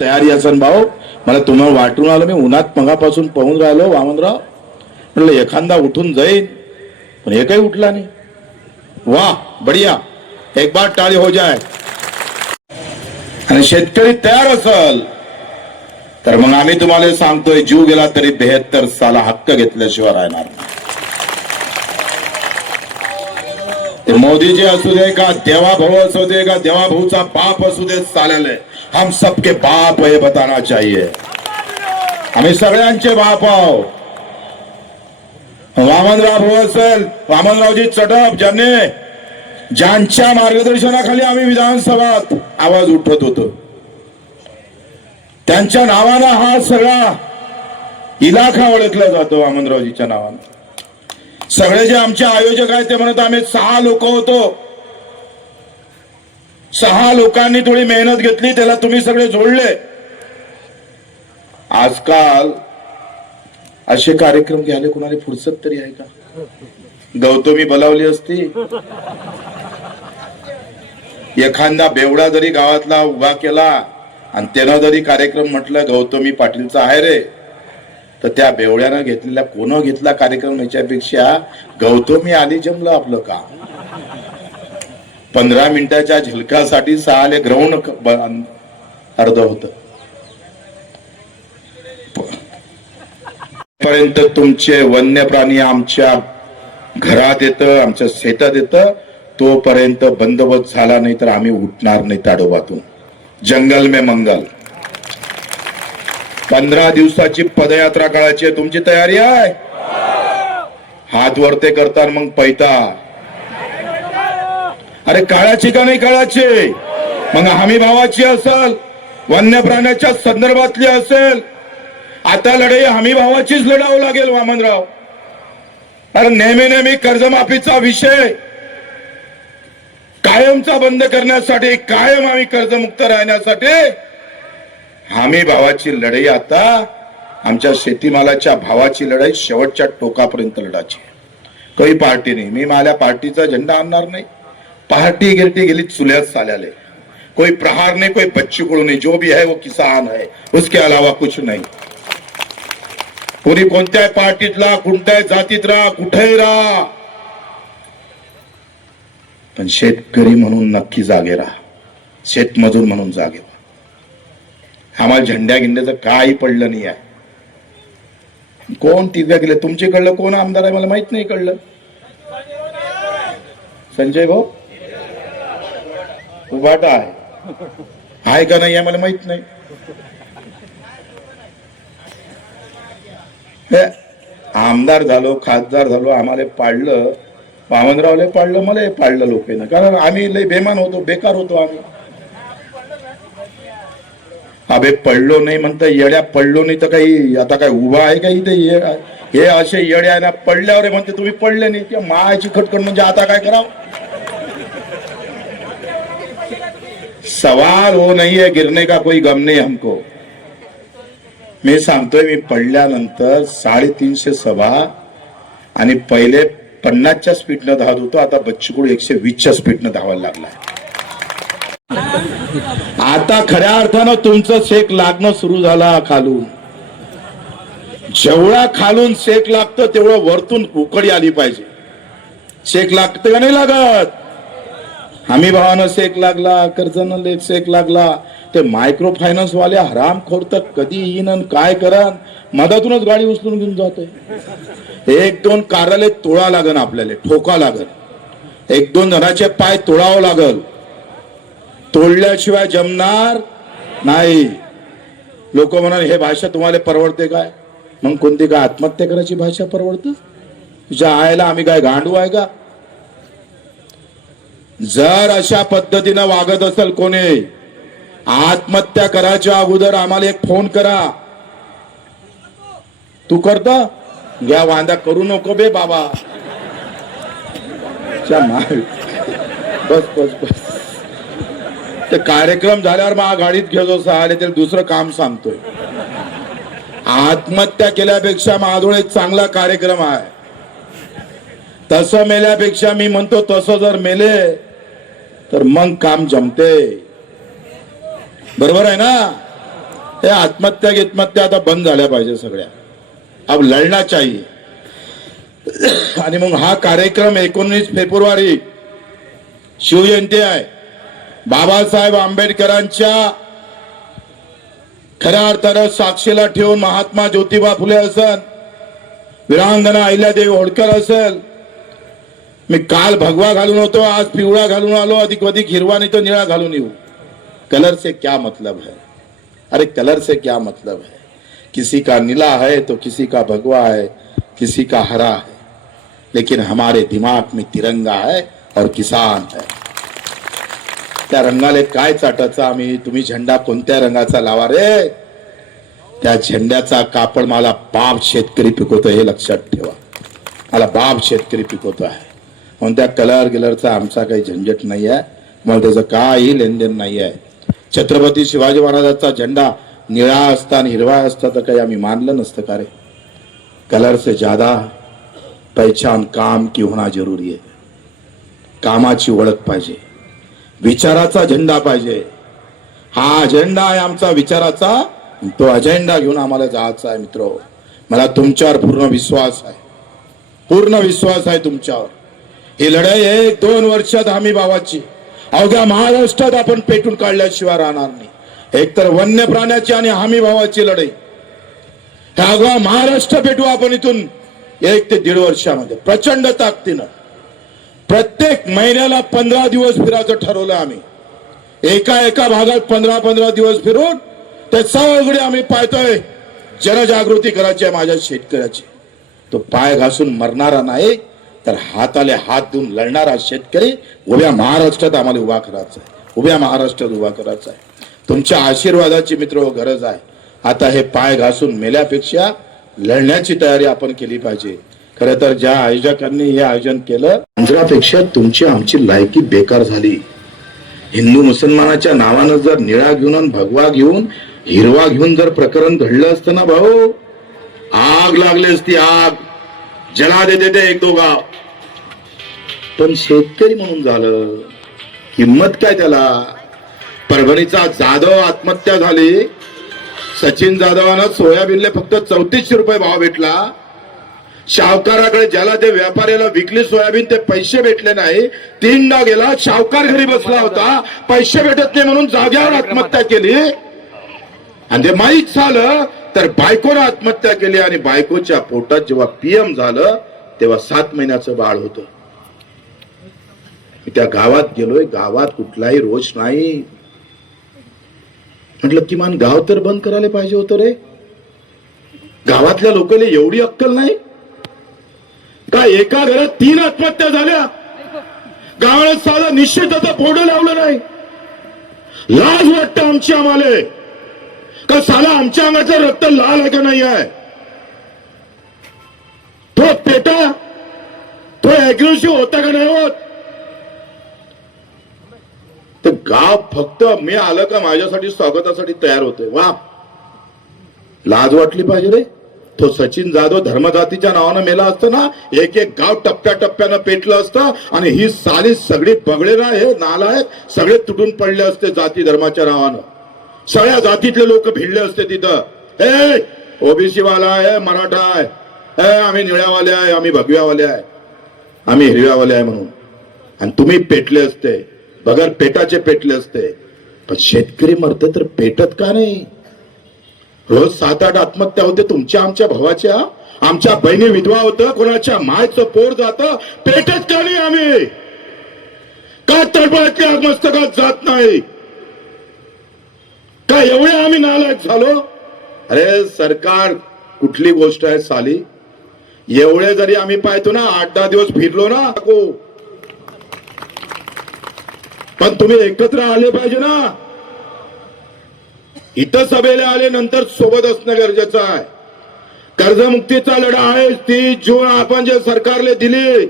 तयारी असन भाऊ. मला तुम्हाला वाटून आलं मी उन्हात मगापासून पाहून राहिलो वामनराव. म्हटलं एखादा उठून जाईल पण हे काही उठला नाही. वा बढिया. एक बार टाळी हो जाय. आणि शेतकरी तयार असल तर मग आम्ही तुम्हाला सांगतोय जीव गेला तरी बेहत्तर साला हक्क घेतल्याशिवाय राहणार ते मोदीजी असू दे का देवा भाऊ असू दे का देवा भाऊचा बाप असू दे चालेल हम सबके बाप हे बताना चाहिए। आम्ही सगळ्यांचे बाप आहो। वामनराव भाऊ वामनरावजी चटप ज्यांनी ज्यांच्या मार्गदर्शनाखाली आम्ही विधानसभात आवाज उठवत होतो. त्यांच्या नावानं हा सगळा इलाखा ओळखला जातो वामनरावजीच्या नावानं. सगळे जे आमचे आयोजक आहेत ते म्हणत आम्ही सहा लोक होतो. सहा लोकांनी थोडी मेहनत घेतली त्याला तुम्ही सगळे जोडले. आजकाल असे कार्यक्रम घ्यायला कुणाला फुरसत तरी आहे का? गौतमी बोलावली असती. एखादा बेवडा जरी गावातला उभा केला आणि त्यानं जरी कार्यक्रम म्हटलं गौतमी पाटीलचा आहे रे तर त्या बेवड्यानं घेतलेला कोण घेतला कार्यक्रम याच्यापेक्षा गौतमी आली जमलं आपलं काम. पंधरा मिनिटाच्या झलकासाठी सहाले ग्राउंड अर्ध होत. पर्यंत तुमचे वन्य प्राणी आमच्या घरात येत आमच्या शेतात येत. तोपर्यंत बंदोबस्त झाला नाही तर आम्ही उठणार नाही ताडोबातून. जंगल मे मंगल. पंधरा दिवसाची पदयात्रा काढायची तुमची तयारी आहे? हात वरते करतात मग पैता अरे काळाची का नाही काळाची? मग हमी भावाची असेल वन्य प्राण्याच्या संदर्भातली असेल. आता लढाई हमी भावाचीच लढावं लागेल वामनराव. अरे नेहमी नेहमी कर्जमाफीचा विषय कायमचा बंद करण्यासाठी कायम आम्ही कर्जमुक्त राहण्यासाठी हमी भावाची लढाई आता आमच्या शेतीमालाच्या भावाची लढाई शेवटच्या टोकापर्यंत लढायची काही पार्टी नाही. मी माझ्या पार्टीचा झेंडा आणणार नाही. पार्टी गिरटी गेली चुल्यात साले कोई प्रहार नहीं कोई बच्ची को नहीं जो भी है वो किसान है उसके अलावा कुछ नाही. कोणी कोणत्याही पार्टीतला कोणत्याही जातीत राहा कुठेही राहा. पण शेतकरी म्हणून नक्की जागे राहा. शेतमजूर म्हणून जागे आम्हाला झेंड्या गिंड्याचं काही पडलं नाही आहे. कोण तिथं गेले? तुमचे कळलं कोण आमदार आहे? मला माहीत नाही कळलं संजय भाऊ? उभाटा आहे. आहे का नाही आम्हाला मला माहीत नाही. आमदार झालो खासदार झालो आम्हाला पाडलं बामनरावले पाडलं मला पाडलं लोकांना कारण आम्ही लय बेमान होतो बेकार होतो आम्ही. अबे पडलो नाही म्हणता येड्या पडलो नाही तर काही आता काय उभा आहे का इथे? ये- हे असे येडे आहे ना पडल्यावर म्हणते तुम्ही पडले नाही. किंवा मायाची खटखट म्हणजे आता काय करावं? सवाल हो नाही है गिरने का कोई गम नाही हमको। मी सांगतोय मी पडल्यानंतर साडेतीनशे सभा आणि पहिले पन्नासच्या स्पीडनं धावत होतो आता बच्चूकडू एकशे वीसच्या स्पीडनं धावायला लागलाय. आता खऱ्या अर्थानं तुमचं शेक लागणं सुरू झाला खालून. जेवढा खालून शेक लागतं तेवढं वरतून उकडी आली पाहिजे. शेक लागतं का नाही लागत? हमी भावानं सेक लागला कर्जनं लेप सेक लागला. ते मायक्रो फायनान्स वाले हराम तर कधी येईन आणि काय करा मधातूनच गाडी उचलून घेऊन जाते एक दोन कार्यालय तोळा लागन आपल्याला ठोका लागल एक दोन जणाचे पाय तोळावं लागल. तोडल्याशिवाय जमणार नाही. लोक म्हणाल हे भाषा तुम्हाला परवडते काय? मग कोणती काय आत्महत्या करायची भाषा परवडतं? तुझ्या आयला आम्ही काय गांडू आहे का? जर अशा पद्धतीनं वागत असेल कोणी आत्महत्या करायच्या अगोदर आम्हाला एक फोन करा. तू करत? या वांदा करू नको बे बाबा. बस बस बस. ते कार्यक्रम झाल्यावर मग गाडीत घेतो सहाले त्याला दुसरं काम सांगतोय. आत्महत्या केल्यापेक्षा माझोळ एक चांगला कार्यक्रम आहे. तसं मेल्यापेक्षा मी म्हणतो तसं जर मेले तर मग काम जमते. बरोबर आहे ना? हे आत्महत्या गित्महत्या आता बंद झाल्या पाहिजे सगळ्या. अब लढना चाहिए. आणि मग हा कार्यक्रम एकोणीस फेब्रुवारी शिवजयंती आहे. बाबासाहेब आंबेडकरांच्या खऱ्या अर्थानं साक्षीला ठेवून महात्मा ज्योतिबा फुले असन विरांगना अहिल्यादेवी होळकर असेल मी काल भगवा घालून होतो आज पिवळा घालून आलो अधिक अधिक हिरवा नाही तर निळा घालून येऊ. कलर से क्या मतलब है? अरे कलर से क्या मतलब है? किसी का नीला है तो किसी का भगवा है किसी का हरा है। लेकिन हमारे दिमाग में तिरंगा है और किसान है। त्या रंगाले काय चाटायचं आम्ही? तुम्ही झेंडा कोणत्या रंगाचा लावा रे? त्या झेंड्याचा कापड मला बाप शेतकरी पिकवतो हे लक्षात ठेवा. मला बाप शेतकरी पिकवतो आहे म्हणून त्या कलर गिलरचा आमचा काही झंझट नाही आहे मला त्याचं काही लेनदेन नाही आहे छत्रपती शिवाजी महाराजांचा झेंडा निळा असता आणि हिरवा असता तर काही आम्ही मानलं नसतं का रे? कलर से ज्यादा पहचान काम की होणं जरुरी आहे. कामाची ओळख पाहिजे. विचाराचा झेंडा पाहिजे. हा अजेंडा आहे आमचा विचाराचा. तो अजेंडा घेऊन आम्हाला जायचा आहे मित्र. मला तुमच्यावर पूर्ण विश्वास आहे. पूर्ण विश्वास आहे तुमच्यावर. ही लढाई एक दोन वर्षात हमी भावाची. अवघ्या महाराष्ट्रात आपण पेटून काढल्याशिवाय राहणार नाही. एकतर वन्य प्राण्याची आणि हमी भावाची लढाई. ह्या अवघा महाराष्ट्र पेटू आपण इथून एक ते दीड वर्षामध्ये प्रचंड ताकदीनं. प्रत्येक महिन्याला पंधरा दिवस फिरायचं ठरवलं आम्ही. एका एका भागात पंधरा पंधरा दिवस फिरून ते सगळे आम्ही पाहतोय जनजागृती करायची आहे माझ्या शेतकऱ्याची. तो पाय घासून मरणारा नाही. तर हाताले हात देऊन लढणारा शेतकरी उभ्या महाराष्ट्रात आम्हाला उभा करायचा आहे. उभ्या महाराष्ट्रात उभा करायचा आहे. तुमच्या आशीर्वादाची मित्र हो, गरज आहे. आता हे पाय घासून मेल्यापेक्षा लढण्याची तयारी आपण केली पाहिजे. खर तर ज्या आयोजकांनी हे आयोजन केलं आंध्रापेक्षा तुमची आमची लायकी बेकार झाली. हिंदू मुसलमानाच्या नावानं जर निळा घेऊन आणि भगवा घेऊन हिरवा घेऊन जर प्रकरण घडलं असतं ना भाऊ आग लागली असती आग. जला देते ते एक दो गाव पण शेतकरी म्हणून झालं. किंमत काय त्याला? परभणीचा जाधव आत्महत्या झाली. सचिन जाधवानं सोयाबीनले फक्त चौतीसशे रुपये भाव भेटला. शावकाराकडे ज्याला ते व्यापाऱ्याला विकली सोयाबीन ते पैसे भेटले नाही. तीनदा गेला शावकार घरी बसला होता. पैसे भेटत नाही म्हणून जाग्यावर आत्महत्या केली. आणि ते माहीत झालं तर बायकोनं आत्महत्या केली आणि बायकोच्या पोटात जेव्हा पीएम झालं तेव्हा सात महिन्याचं बाळ होतं. मी त्या गावात गेलोय गावात कुठलाही रोष नाही. म्हटलं किमान गाव तर बंद करायला पाहिजे होतं रे. गावातल्या लोकांना एवढी अक्कल नाही. का एका घरात तीन आत्महत्या झाल्या? गावाला साधा निश्चिताचा बोर्ड लावलं नाही. लाज वाटतं आमची आम्हाला. का साला आमच्या अंगाचं रक्त लाल आहे का नाही आहे? तो पेटा तो अग्रेसिव्ह होता का नाही होत? तर गाव फक्त मी आलं का माझ्यासाठी स्वागतासाठी तयार होते वा. लाज वाटली पाहिजे रे. तो सचिन जाधव धर्मजातीच्या नावानं मेला असतं ना एक एक गाव टप्प्या टप्प्यानं पेटलं असतं आणि ही साली सगळी बगळे ना हे नाला आहेत सगळे तुटून पडले असते जाती धर्माच्या नावानं. सगळ्या जातीतले लोक भिडले असते तिथं. ए ओबीसी वाला आहे मराठा आहे. ए आम्ही निळ्यावाले आहे आम्ही भगव्यावाले आहे. आम्ही हिरव्यावाले आहे म्हणून. आणि तुम्ही पेटले असते. बगर पेटाचे पेटले असते. पण शेतकरी मरते तर पेटत का नाही? रोज सात आठ आत्महत्या होते. तुमच्या आमच्या भावाच्या आमच्या बहिणी विधवा होत कोणाच्या मायचं पोर जात पेटत का नाही आम्ही? का तळपळातल्या मस्तकात जात नाही? का एवढे आम्ही नालायक झालो? अरे सरकार कुठली गोष्ट आहे साली? एवढे जरी आम्ही पाहतो ना आठ दहा दिवस फिरलो ना को पण तुम्ही एकत्र आले पाहिजे ना. इथं सभेला आले नंतर सोबत असणं गरजेचं आहे. कर्जमुक्तीचा लढा आहे तीस जून आपण जे सरकारले दिली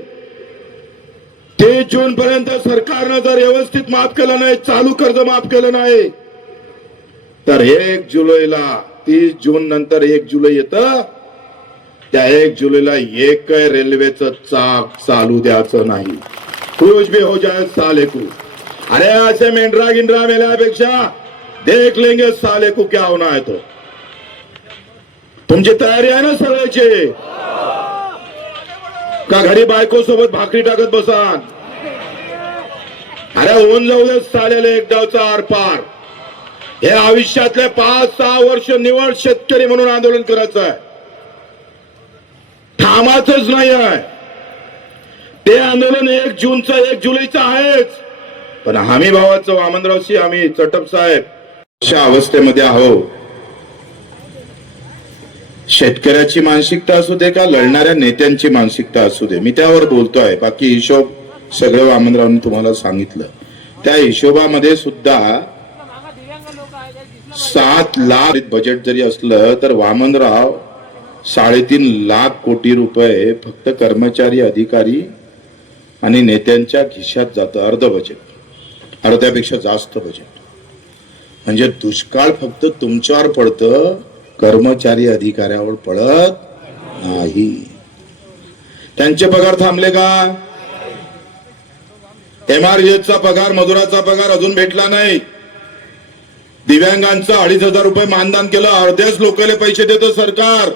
तीस जून पर्यंत सरकारनं जर व्यवस्थित माफ केलं नाही चालू कर्ज माफ केलं नाही तर एक जुलैला तीस जून नंतर एक जुलै येत. त्या एक जुलैला एक रेल्वेचं चाक चालू द्यायचं नाही. कुछ भी हो जाए साले को अरे असे मेंढरा गिंढरा मेल्यापेक्षा देख लेंगे साले को क्या होना है तो. तुमची तयारी आहे ना सगळ्याची? का घरी बायको सोबत भाकरी टाकत बसान? अरे होऊन जाऊ दे सालेले एक डावचा आरपार हे आयुष्यातले पाच सहा वर्ष निवड शेतकरी म्हणून आंदोलन करायचं आहे. थांबाचच नाही आहे. ते आंदोलन एक जूनचं एक जुलैचं आहेच. पण हमी भावाचं वामनरावशी आम्ही चटप साहेब अशा अवस्थेमध्ये आहो. शेतकऱ्याची मानसिकता असू दे का लढणाऱ्या नेत्यांची मानसिकता असू दे मी त्यावर बोलतोय. बाकी हिशोब सगळं वामनरावनी तुम्हाला सांगितलं. त्या हिशोबामध्ये सुद्धा सात लाख बजेट जरी असलं तर वामनराव साडेतीन लाख कोटी रुपये फक्त कर्मचारी अधिकारी आणि नेत्यांच्या खिशात जातं अर्ध बजेट अर्ध्यापेक्षा जास्त बजेट म्हणजे दुष्काळ फक्त तुमच्यावर पडतं कर्मचारी अधिकाऱ्यावर पडत नाही. त्यांचे पगार थांबले का? एमआरजीचा पगार मजुराचा पगार अजून भेटला नाही. दिव्यांगांचं अडीच हजार रुपये मानदान केलं अर्ध्याच लोकांना पैसे देतं सरकार.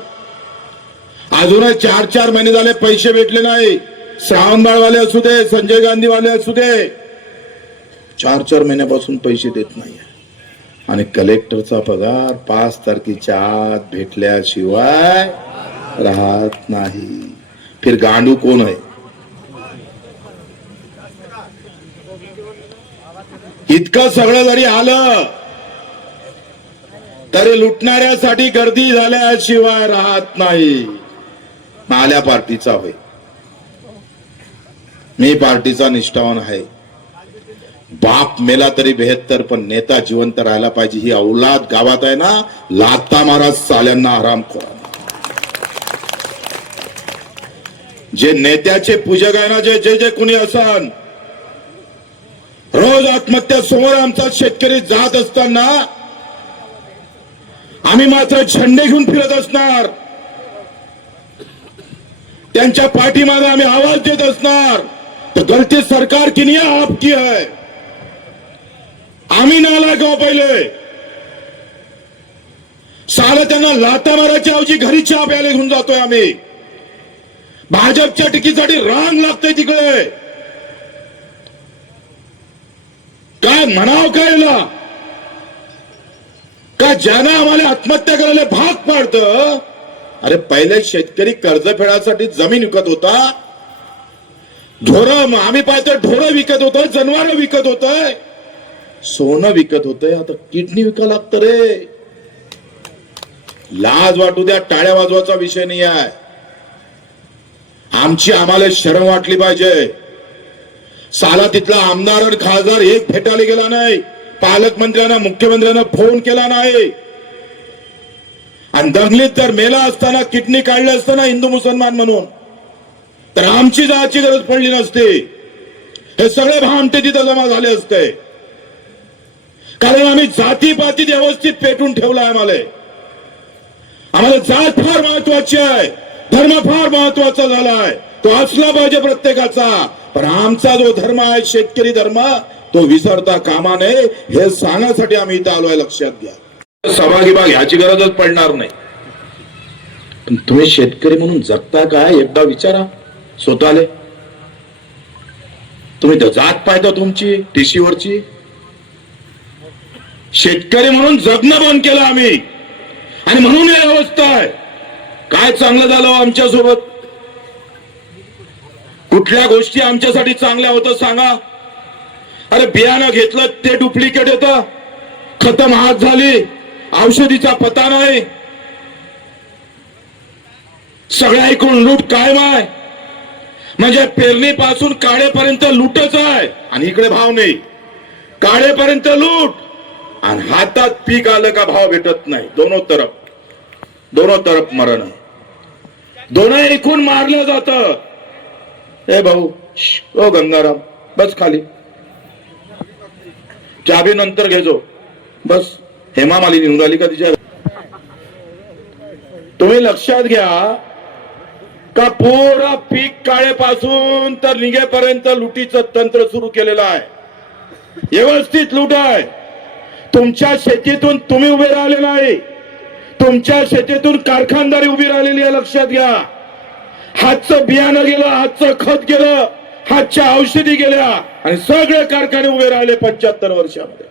अजूनही चार चार महिने झाले पैसे भेटले नाही. श्रावणबाळवाले असू दे संजय गांधीवाले असू दे. चार चार महिन्यापासून पैसे देत नाही आणि कलेक्टरचा पगार पाच तारखेच्या आत भेटल्याशिवाय राहत नाही. फिर गांडू कोण आहे? इतकं सगळं जरी आलं तरी लुटणाऱ्यासाठी गर्दी झाल्याशिवाय राहत नाही. आल्या पार्टीचा होय. मी पार्टीचा निष्ठावान आहे. बाप मेला तरी बेहत्तर पण नेता जिवंत राहायला पाहिजे ही औलाद गावात आहे ना? लाता महाराज साल्यांना आराम जे नेत्याचे पूजक आहे ना जे जे जे कुणी असान रोज आत्महत्या समोर आमचा शेतकरी जात असताना आम्ही मात्र झेंडे घेऊन फिरत असणार. त्यांच्या पाठीमागे आम्ही आवाज देत असणार. तर गलती सरकार की नाही आपकी है. आम्ही नाला गाव पहिले. साला त्यांना लाता मारायच्या ऐवजी घरी चहा प्यायला घेऊन जातोय आम्ही. भाजपच्या टिकीसाठी रांग लागते तिकडे. काय म्हणाव काय का ज्यानं आम्हाला आत्महत्या करायला भाग पाडत? अरे पहिले शेतकरी कर्ज फेडासाठी जमीन विकत होता. ढोरं आम्ही पाहतोय ढोरं विकत होतोय जनावर विकत होतोय. सोनं विकत होतंय आता किडनी विका लागत रे. लाज वाटू द्या टाळ्या वाजवाचा विषय नाही आहे. आमची आम्हाला शरम वाटली पाहिजे. साला तिथला आमदार आणि खासदार एक भेटायला गेला नाही. पालकमंत्र्यांना मुख्यमंत्र्यांना फोन केला नाही. आणि दंगलीत जर मेला असताना किडनी काढलं असतं ना हिंदू मुसलमान म्हणून तर आमची जायची गरज पडली नसती. हे सगळे भामटे तिथं जमा झाले असते. कारण आम्ही जातीपातीत व्यवस्थित पेटून ठेवला आहे आम्हाला. आम्हाला जात फार महत्वाची आहे. धर्म फार महत्त्वाचा झाला आहे. तो असला पाहिजे प्रत्येकाचा. पण आमचा जो धर्म आहे शेतकरी धर्म तो विसरता कामा नये हे सांगण्यासाठी आम्ही इथं आलोय लक्षात घ्या. सहभागी भाग ह्याची गरजच पडणार नाही. पण तुम्ही शेतकरी म्हणून जगता काय एकदा विचारा. स्वतःले. तुम्ही तर जात पाहता तुमची टीसीवरची शेतकरी म्हणून जगणं बंद केलं आम्ही. आणि म्हणून ही अवस्था आहे. काय चांगलं झालं आमच्यासोबत? आमच्यासोबत कुठल्या गोष्टी आमच्यासाठी चांगल्या होतं सांगा. अरे बियाणं घेतलं ते डुप्लिकेट येतं. खत महाग झाली. औषधीचा पता नाही. सगळ्या ऐकून लूट काय माय म्हणजे पेरणीपासून काळेपर्यंत लूटच आहे. आणि इकडे भाव नाही. काळेपर्यंत लूट. आणि हातात पीक आलं का भाव भेटत नाही. दोनो तरफ. दोनो तरफ मरण. दोन ऐकून मारलं जात. ए भाऊ ओ गंगाराम बस खाली. चाबी नंतर घेजो. बस हेमा मालिनी निघून आली का तिच्या तुम्ही लक्षात घ्या का पूरा पीक काळेपासून तर निघेपर्यंत लुटीचं तंत्र सुरू केलेलं आहे. व्यवस्थित लूट आहे. तुमच्या शेतीतून तुम्ही उभे राहिले नाही. तुमच्या शेतीतून कारखानदारी उभी राहिलेली आहे लक्षात घ्या. हातचं बियाणं गेलं हातचं खत गेलं हातच्या औषधी गेल्या. आणि सगळे कारखाने उभे राहिले पंच्याहत्तर वर्षामध्ये.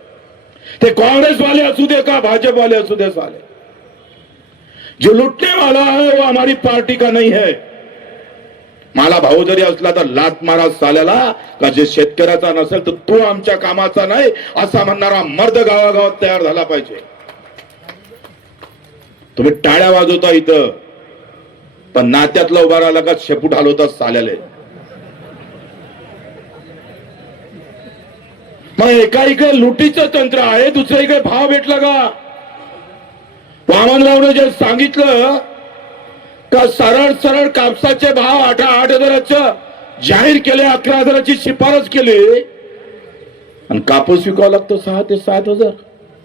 ते काँग्रेसवाले असू दे का भाजपवाले असू दे साले. जो लुटने वाला है वो हमारी पार्टी का नहीं है. मला भाऊ जरी असला तर लात मारा साल्याला का जे शेतकऱ्याचा नसेल तर तो आमच्या कामाचा नाही असा म्हणणारा मर्द गावागावात तयार झाला पाहिजे. तुम्ही टाळ्या वाजवता इथं पण नात्यातला उभा राहिला का शेपूट हलवता साल्याला. मग एका इकडे लुटीचं तंत्र आहे दुसऱ्या इकडे भाव भेटला का? वामनरावनं जे सांगितलं का सरळ सरळ कापसाचे भाव आठ आठ हजाराचं जाहीर केले अकरा हजाराची शिफारस केली आणि कापूस विकावा लागतो सहा ते सात हजार.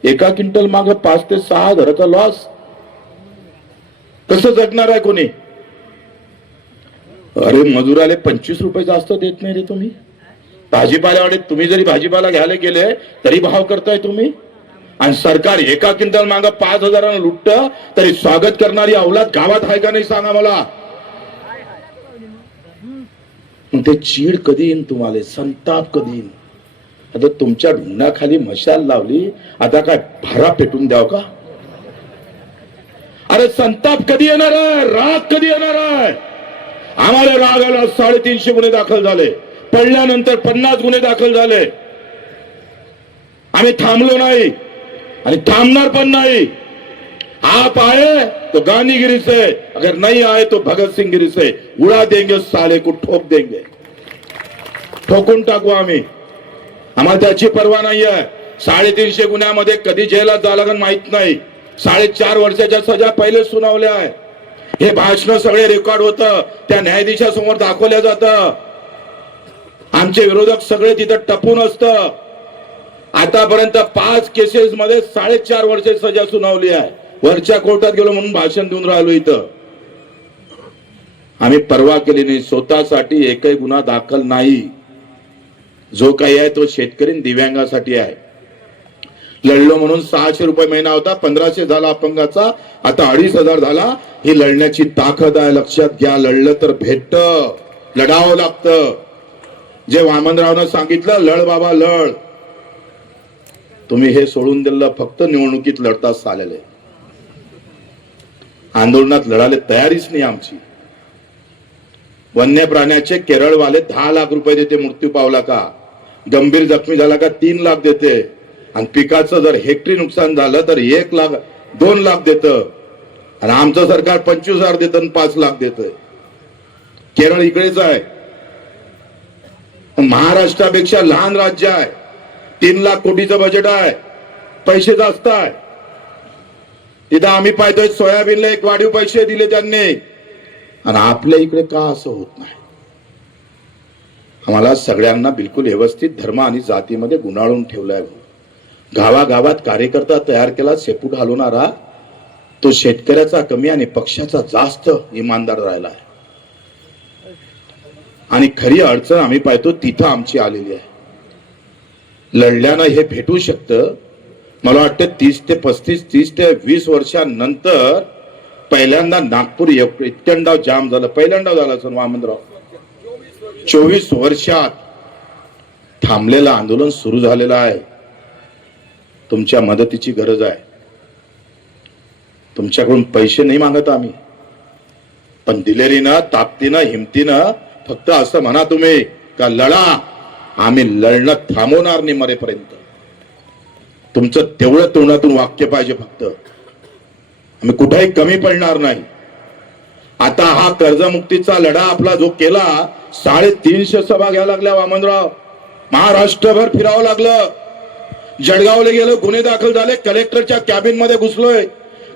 एका क्विंटल माग पाच ते सहा हजाराचा लॉस कसं जगणार आहे कोणी? अरे मजुराले पंचवीस रुपये जास्त देत नाही रे तुम्ही. भाजीपाल्यावाडीत तुम्ही जरी भाजीपाला घ्यायला गेले तरी भाव करताय तुम्ही? आणि सरकार एका क्विंटल माग पाच हजारानं लुटत तरी स्वागत करणारी अवलाद गावात आहे का नाही सांगा मला? मग ते चीड कधी येईन तुम्हाला? संताप कधी येईन? आता तुमच्या ढुंडाखाली मशाल लावली आता काय भारा पेटून द्याव का? अरे संताप कधी येणार आहे? राग कधी येणार आहे? आम्हाला राग आला साडेतीनशे गुन्हे दाखल झाले. पडल्यानंतर पन्नास गुन्हे दाखल झाले. आम्ही थांबलो नाही आणि थांबणार पण नाही. आप आए तो गांधीगिरी से अगर नहीं आए तो भगत सिंह गिरी से उड़ा देंगे साले को ठोक देंगे. ठोकून टाकू आम्ही. आम्हाला त्याची पर्वा नाही आहे. साडेतीनशे गुन्ह्यामध्ये कधी जेलात जा का माहीत नाही. साडेचार वर्षाच्या सजा पहिले सुनावल्या आहे. हे भाषण सगळे रेकॉर्ड होत. त्या न्यायाधीशासमोर दाखवल्या जात. आमचे विरोधक सगळे तिथं टपून असत. आतापर्यंत पाच केसेस मध्ये साडेचार वर्षे सजा सुनावली आहे. वरच्या कोर्टात गेलो म्हणून भाषण देऊन राहिलो इथं. आम्ही परवा केली नाही. स्वतःसाठी एकही गुन्हा दाखल नाही. जो काही आहे तो शेतकरी दिव्यांगासाठी आहे. लढलो म्हणून सहाशे रुपये महिना होता. पंधराशे झाला अपंगाचा. आता अडीच हजार झाला. ही लढण्याची ताकद आहे. लक्षात घ्या. लढलं तर भेटत. लढावं लागतं. जे वामनरावनं सांगितलं लढ बाबा लढ. तुम्ही हे सोडून दिलं फक्त निवडणुकीत लढताच चालेले. आंदोलनात लढायला तयारीच नाही आमची. वन्य प्राण्याचे केरळवाले दहा लाख रुपये देते मृत्यू पावला का? गंभीर जखमी झाला का? तीन लाख देते. आणि पिकाचं जर हेक्टरी नुकसान झालं तर एक लाख दोन लाख देत. आणि आमचं सरकार पंचवीस हजार देत आणि पाच लाख देत केरळ इकडेच आहे. महाराष्ट्रापेक्षा लहान राज्य आहे. तीन लाख कोटीचं बजेट आहे. पैसे जास्त आहे. तिथं आम्ही पाहतोय सोयाबीनला एक वाढीव पैसे दिले त्यांनी. आणि आपल्या इकडे का असं होत नाही? आम्हाला सगळ्यांना बिलकुल व्यवस्थित धर्म आणि जातीमध्ये गुंडाळून ठेवलाय गावागावात कार्यकर्ता तयार केला शेपूट हलवणारा तो शेतकऱ्याचा कमी आणि पक्षाचा जास्त इमानदार राहिला आहे आणि खरी अडचण आम्ही पाहतो तिथं आमची आलेली आहे. लढल्यानं हे भेटू शकतं. मला वाटतं तीस ते पस्तीस तीस ते वीस वर्षांनंतर पहिल्यांदा नागपूर इत्यंडाव जाम झालं. पहिल्यांदा झालं सर वामनराव. चोवीस वर्षात थांबलेलं आंदोलन सुरू झालेलं आहे. तुमच्या मदतीची गरज आहे. तुमच्याकडून पैसे नाही मागत आम्ही. पण दिलेरीनं ताकदीनं हिमतीनं फक्त असं म्हणा तुम्ही का लढा. आम्ही लढणं थांबवणार नाही मरेपर्यंत. तुमचं तेवढं तोंडातून वाक्य पाहिजे फक्त. आम्ही कुठेही कमी पडणार नाही. आता हा कर्जमुक्तीचा लढा आपला जो केला साडेतीनशे सभा घ्यायला लागल्या वामनराव. महाराष्ट्रभर फिरावं लागलं. जळगावला गेलो गुन्हे दाखल झाले कलेक्टरच्या कॅबिनमध्ये घुसलोय.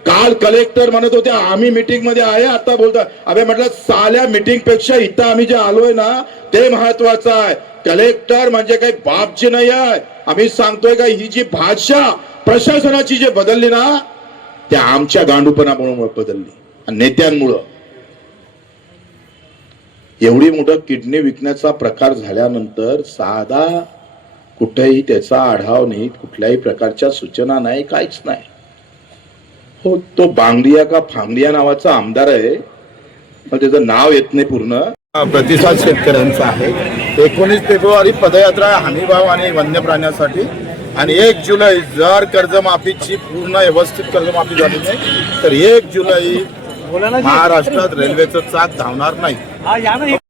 काल कलेक्टर म्हणत होते आम्ही मीटिंगमध्ये आहे आता बोलता अभे म्हटलं साल्या मीटिंगपेक्षा इथं आम्ही जे आलोय ना ते महत्वाचं आहे. कलेक्टर म्हणजे काही बापची नाही आहे. आम्ही सांगतोय का ही जी भाषा प्रशासनाची जे बदलली ना त्या आमच्या गांडूपणामुळे बदलली. आणि नेत्यांमुळं. एवढी मोठं किडनी विकण्याचा प्रकार झाल्यानंतर साधा कुठेही त्याचा आढाव नाही कुठल्याही प्रकारच्या सूचना नाही काहीच नाही. हो तो बांगडिया का फांगडिया नावाचा आमदार आहे. पण त्याचं नाव येत नाही पूर्ण. प्रतिसाद शेतकऱ्यांचा आहे. एकोणीस फेब्रुवारी पदयात्रा हमीभाव आणि वन्य प्राण्यासाठी आणि एक जुलै जर कर्जमाफीची पूर्ण व्यवस्थित कर्जमाफी झाली नाही तर एक जुलै महाराष्ट्रात रेल्वेचं चाक धावणार नाही.